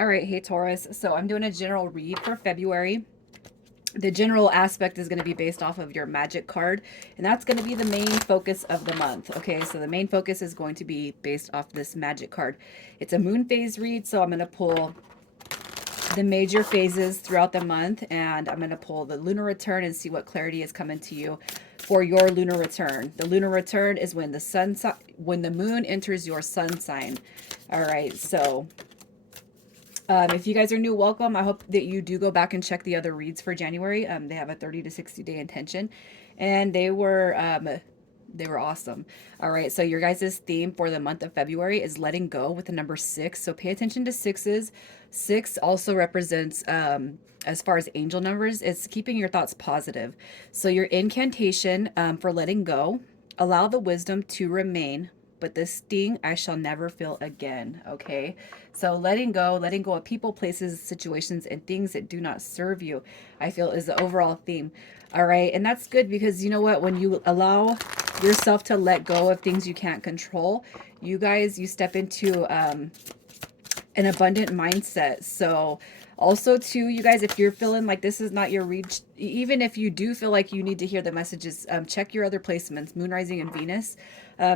All right, hey Taurus. So I'm doing a general read for February. The general aspect is going to be based off of your magic card, and that's going to be the main focus of the month. Okay, so the main focus is going to be based off this magic card. It's a moon phase read, so I'm going to pull the major phases throughout the month, and I'm going to pull the lunar return and see what clarity is coming to you for your lunar return. The lunar return is when when the moon enters your sun sign. All right, so if you guys are new, welcome. I hope that you do go back and check the other reads for January. They have a 30 to 60 day intention, and they were awesome. All right, so your guys' theme for the month of February is letting go with the number 6. So pay attention to sixes. 6 also represents, as far as angel numbers, it's keeping your thoughts positive. So your incantation for letting go, allow the wisdom to remain, but the sting I shall never feel again. Okay. So letting go of people, places, situations, and things that do not serve you, I feel is the overall theme. All right. And that's good because you know what? When you allow yourself to let go of things you can't control, you step into an abundant mindset. So also too, you guys, if you're feeling like this is not your reach, even if you do feel like you need to hear the messages, check your other placements, moon rising and Venus,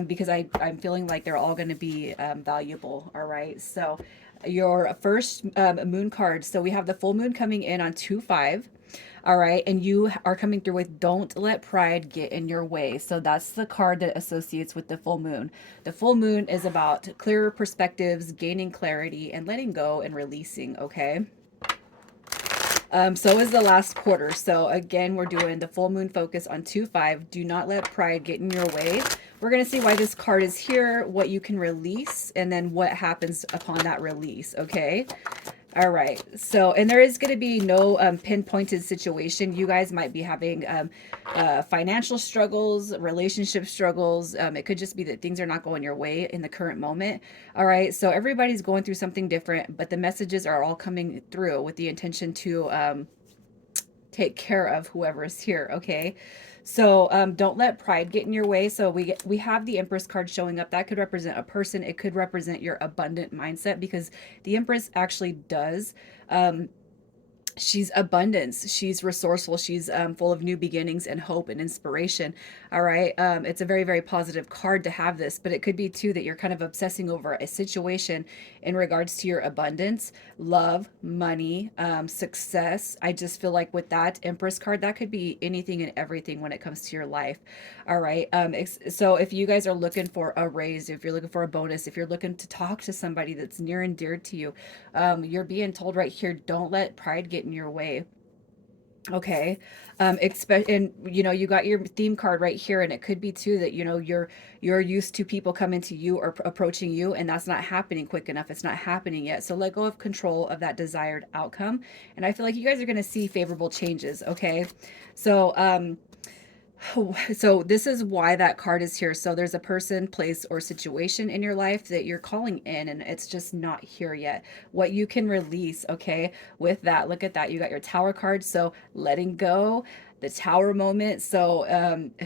because I'm feeling like they're all going to be valuable. All right, so your first moon card, so we have the full moon coming in on 2/5. All right. And you are coming through with don't let pride get in your way. So that's the card that associates with the full moon. The full moon is about clearer perspectives, gaining clarity, and letting go and releasing. Okay. So is the last quarter. So again, we're doing the full moon focus on 2/5. Do not let pride get in your way. We're going to see why this card is here, what you can release, and then what happens upon that release. Okay. All right. So, and there is going to be no pinpointed situation. You guys might be having financial struggles, relationship struggles. It could just be that things are not going your way in the current moment. All right. So everybody's going through something different, but the messages are all coming through with the intention to take care of whoever is here. Okay. So don't let pride get in your way. So we have the Empress card showing up. That could represent a person. It could represent your abundant mindset because the Empress actually does. She's abundance. She's resourceful. She's full of new beginnings and hope and inspiration. All right. It's a very, very positive card to have this, but it could be too that you're kind of obsessing over a situation in regards to your abundance, love, money, success. I just feel like with that Empress card, that could be anything and everything when it comes to your life. All right. So if you guys are looking for a raise, if you're looking for a bonus, if you're looking to talk to somebody that's near and dear to you, you're being told right here, don't let pride get in your way. Okay. And you know, you got your theme card right here, and it could be too that, you know, you're used to people coming to you or approaching you, and that's not happening quick enough. It's not happening yet. So let go of control of that desired outcome. And I feel like you guys are going to see favorable changes. Okay. So, so this is why that card is here. So there's a person, place, or situation in your life that you're calling in, and it's just not here yet. What you can release, okay, with that, look at that. You got your Tower card. So letting go, the Tower moment. So,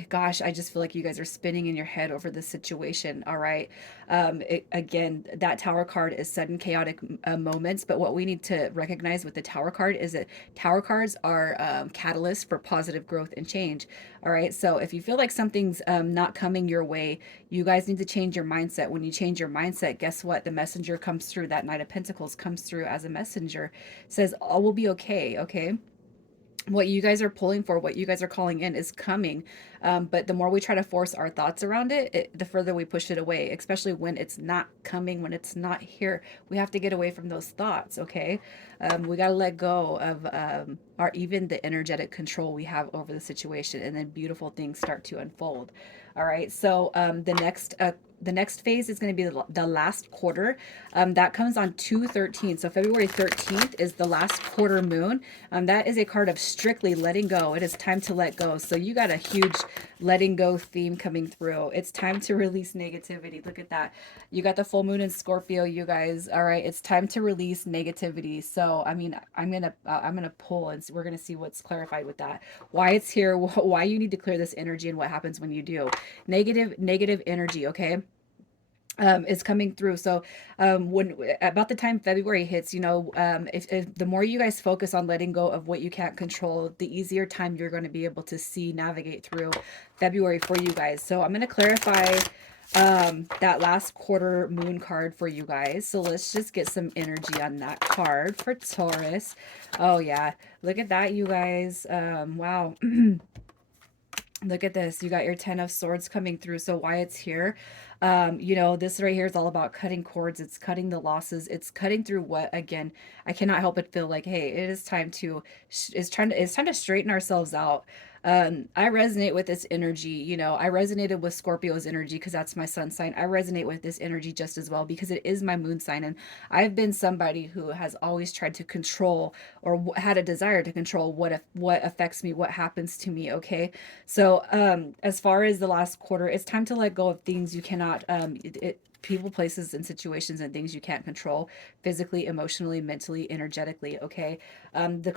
gosh, I just feel like you guys are spinning in your head over this situation. All right. Again, that Tower card is sudden chaotic moments. But what we need to recognize with the Tower card is that Tower cards are catalysts for positive growth and change. All right. So if you feel like something's not coming your way, you guys need to change your mindset. When you change your mindset, guess what? The messenger comes through. That Knight of Pentacles comes through as a messenger, says all will be okay. Okay. What you guys are pulling for, what you guys are calling in is coming. But the more we try to force our thoughts around the further we push it away, especially when it's not coming, when it's not here. We have to get away from those thoughts, okay? We got to let go of our even the energetic control we have over the situation, and then beautiful things start to unfold. All right, so the next phase is going to be the last quarter. That comes on 2/13. So February 13th is the last quarter moon. That is a card of strictly letting go. It is time to let go. So you got a huge letting go theme coming through. It's time to release negativity. Look at that. You got the full moon in Scorpio, you guys. All right, it's time to release negativity. So I mean, I'm gonna pull, and we're gonna see what's clarified with that. Why it's here, why you need to clear this energy, and what happens when you do. Negative energy. Okay. is coming through. So when about the time February hits, you know, if the more you guys focus on letting go of what you can't control, the easier time you're going to be able to see navigate through February for you guys. So I'm going to clarify that last quarter moon card for you guys. So let's just get some energy on that card for Taurus. Oh yeah, look at that, you guys. Wow. Look at this. You got your 10 of swords coming through. So why it's here, you know, this right here is all about cutting cords. It's cutting the losses. It's cutting through what, again, I cannot help but feel like, hey, it is time to, it's time to straighten ourselves out. I resonate with this energy. You know, I resonated with Scorpio's energy because that's my sun sign. I resonate with this energy just as well because it is my moon sign. And I've been somebody who has always tried to control or had a desire to control what affects me, what happens to me. Okay. So, as far as the last quarter, it's time to let go of things you cannot, people, places, and situations and things you can't control physically, emotionally, mentally, energetically. Okay. The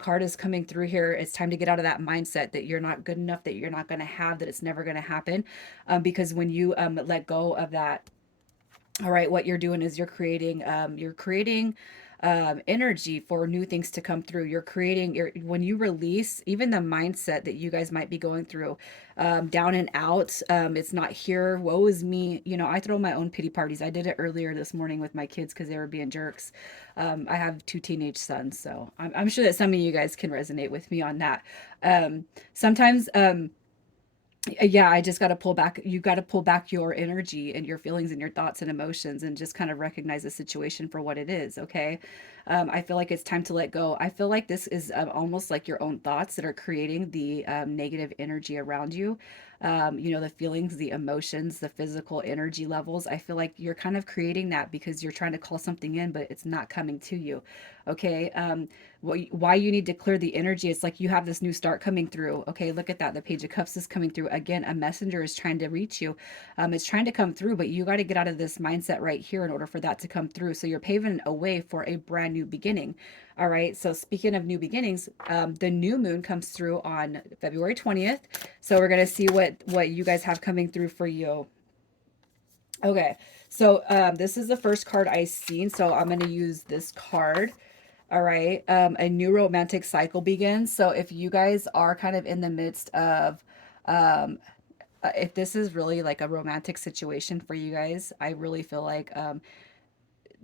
card is coming through here. It's time to get out of that mindset that you're not good enough, that you're not going to have, that it's never going to happen. Because when you, let go of that, all right, what you're doing is you're creating energy for new things to come through. You're creating when you release even the mindset that you guys might be going through, down and out. It's not here. Woe is me. You know, I throw my own pity parties. I did it earlier this morning with my kids because they were being jerks. I have two teenage sons, so I'm sure that some of you guys can resonate with me on that. Sometimes, yeah, I just got to pull back. You got to pull back your energy and your feelings and your thoughts and emotions and just kind of recognize the situation for what it is. Okay. I feel like it's time to let go. I feel like this is almost like your own thoughts that are creating the negative energy around you. You know, the feelings, the emotions, the physical energy levels. I feel like you're kind of creating that because you're trying to call something in, but it's not coming to you. Okay. Why you need to clear the energy. It's like you have this new start coming through. Okay, look at that. The Page of Cups is coming through. Again, a messenger is trying to reach you. It's trying to come through, but you got to get out of this mindset right here in order for that to come through. So you're paving a way for a brand new beginning. All right. So speaking of new beginnings, the new moon comes through on February 20th. So we're going to see what you guys have coming through for you. Okay. So this is the first card I seen. So I'm going to use this card. All right. A new romantic cycle begins. So if you guys are kind of in the midst of, um, if this is really like a romantic situation for you guys, I really feel like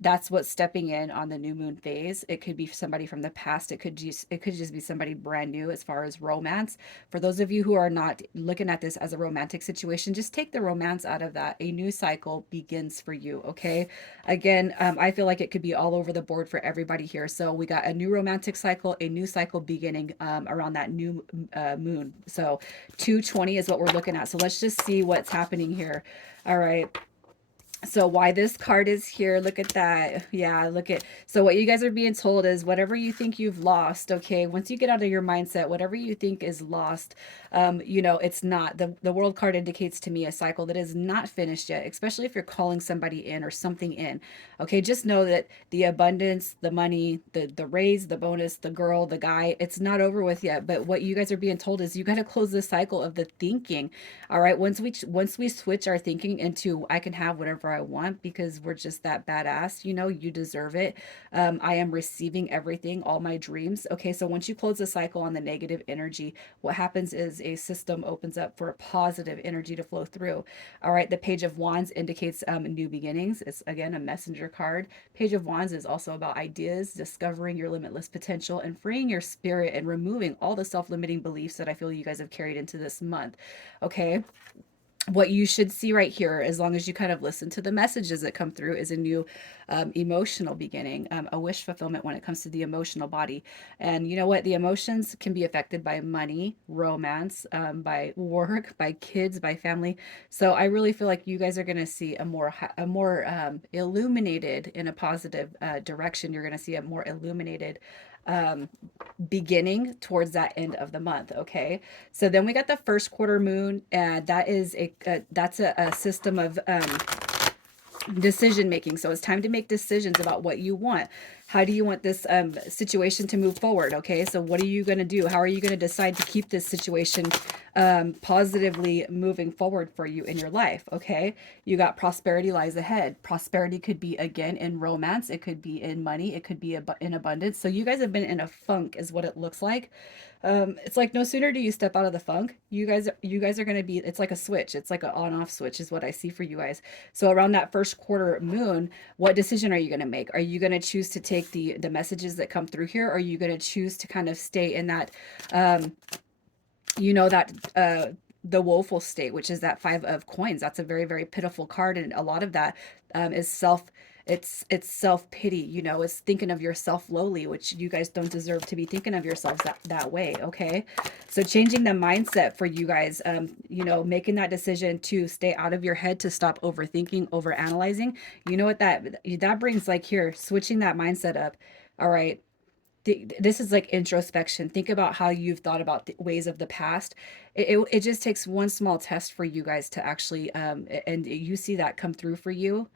that's what's stepping in on the new moon phase. It could be somebody from the past. It could just be somebody brand new as far as romance. For those of you who are not looking at this as a romantic situation, just take the romance out of that. A new cycle begins for you. Okay. Again, I feel like it could be all over the board for everybody here. So we got a new romantic cycle, a new cycle beginning around that new moon. So 220 is what we're looking at. So let's just see what's happening here. All right. So why this card is here, look at that. Yeah, look at, so what you guys are being told is whatever you think you've lost, okay, once you get out of your mindset, whatever you think is lost, you know, it's not. The world card indicates to me a cycle that is not finished yet, especially if you're calling somebody in or something in. Okay, just know that the abundance, the money, the raise, the bonus, the girl, the guy, it's not over with yet. But what you guys are being told is you got to close the cycle of the thinking. All right, once we switch our thinking into I can have whatever I want because we're just that badass, you know, you deserve it. I am receiving everything, all my dreams. Okay, so once you close the cycle on the negative energy, what happens is a system opens up for positive energy to flow through. All right, the Page of Wands indicates new beginnings. It's again a messenger card. Page of Wands is also about ideas, discovering your limitless potential, and freeing your spirit and removing all the self-limiting beliefs that I feel you guys have carried into this month. Okay, what you should see right here, as long as you kind of listen to the messages that come through, is a new emotional beginning, a wish fulfillment when it comes to the emotional body. And you know what? The emotions can be affected by money, romance, by work, by kids, by family. So I really feel like you guys are going to see a more illuminated in a positive direction. You're going to see a more illuminated um, beginning towards that end of the month. Okay, so then we got the first quarter moon, and that is a system of decision making. So it's time to make decisions about what you want. How do you want this situation to move forward? Okay, so what are you going to do? How are you going to decide to keep this situation positively moving forward for you in your life. Okay. You got prosperity lies ahead. Prosperity could be again in romance. It could be in money. It could be in abundance. So you guys have been in a funk is what it looks like. It's like no sooner do you step out of the funk, you guys are going to be, it's like a switch. It's like an on off switch is what I see for you guys. So around that first quarter moon, what decision are you going to make? Are you going to choose to take the messages that come through here? Or are you going to choose to kind of stay in that um that the woeful state, which is that five of coins? That's a very, very pitiful card, and a lot of that is it's self-pity, is thinking of yourself lowly, which you guys don't deserve to be thinking of yourselves that way. Okay, so changing the mindset for you guys, making that decision to stay out of your head, to stop overthinking, over analyzing. You know what that brings, like, here, switching that mindset up. All right, this is like introspection. Think about how you've thought about the ways of the past. It just takes one small test for you guys to actually, and you see that come through for you.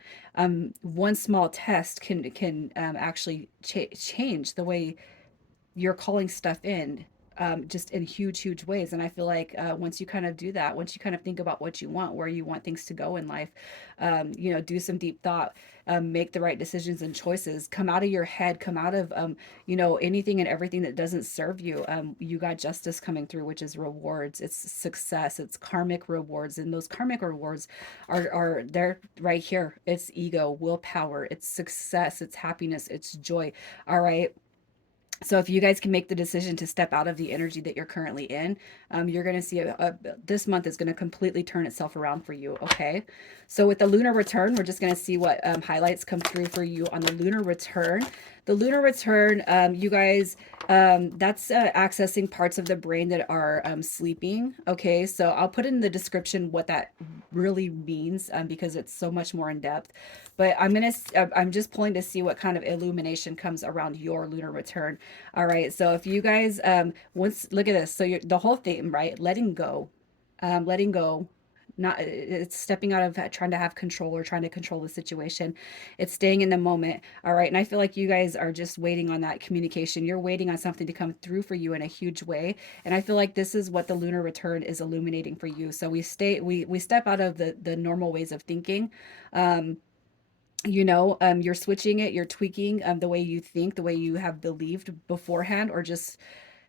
One small test can actually change the way you're calling stuff in, just in huge, huge ways. And I feel like once you kind of do that, once you kind of think about what you want, where you want things to go in life, do some deep thought, make the right decisions and choices, come out of your head, come out of, anything and everything that doesn't serve you. You got justice coming through, which is rewards, it's success, it's karmic rewards. And those karmic rewards are they're right here. It's ego, willpower, it's success, it's happiness, it's joy. All right. So if you guys can make the decision to step out of the energy that you're currently in, you're going to see this month is going to completely turn itself around for you. Okay. So with the lunar return, we're just going to see what highlights come through for you on the lunar return. The lunar return, you guys, that's accessing parts of the brain that are sleeping. Okay. So I'll put in the description what that really means, because it's so much more in depth. But I'm just pulling to see what kind of illumination comes around your lunar return. All right. So if you guys, once, look at this. So the whole thing, right? Letting go, not, it's stepping out of trying to have control or trying to control the situation. It's staying in the moment. All right. And I feel like you guys are just waiting on that communication. You're waiting on something to come through for you in a huge way. And I feel like this is what the lunar return is illuminating for you. So we step out of the normal ways of thinking. You're switching it, you're tweaking the way you think, the way you have believed beforehand, or just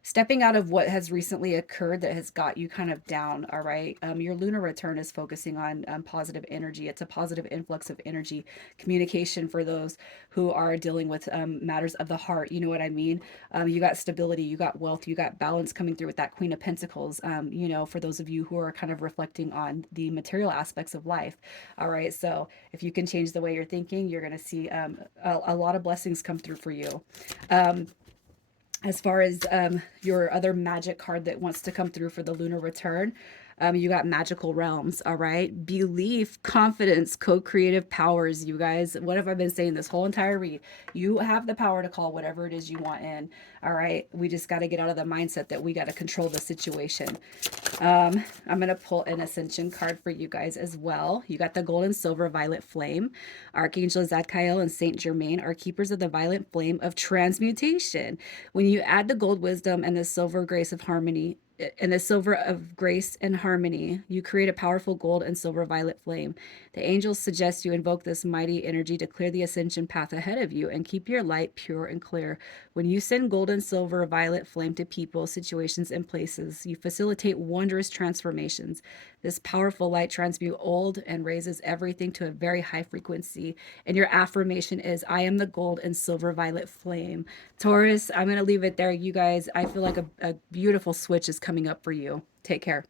stepping out of what has recently occurred that has got you kind of down. All right. Your lunar return is focusing on positive energy. It's a positive influx of energy, communication for those who are dealing with matters of the heart. You know what I mean? You got stability, you got wealth, you got balance coming through with that Queen of Pentacles. For those of you who are kind of reflecting on the material aspects of life. All right. So if you can change the way you're thinking, you're going to see a lot of blessings come through for you. As far as your other magic card that wants to come through for the lunar return, you got magical realms. All right. Belief, confidence, co-creative powers. You guys, what have I been saying this whole entire read? You have the power to call whatever it is you want in. All right. We just got to get out of the mindset that we got to control the situation. I'm going to pull an ascension card for you guys as well. You got the gold and silver violet flame. Archangel Zadkiel and Saint Germain are keepers of the violet flame of transmutation. When you add the gold wisdom and the silver grace of harmony, and the silver of grace and harmony, you create a powerful gold and silver violet flame. The angels suggest you invoke this mighty energy to clear the ascension path ahead of you and keep your light pure and clear. When you send gold and silver violet flame to people, situations, and places, you facilitate wondrous transformations. This powerful light transmutes old and raises everything to a very high frequency. And your affirmation is, I am the gold and silver violet flame. Taurus, I'm going to leave it there. You guys, I feel like a beautiful switch is coming up for you. Take care.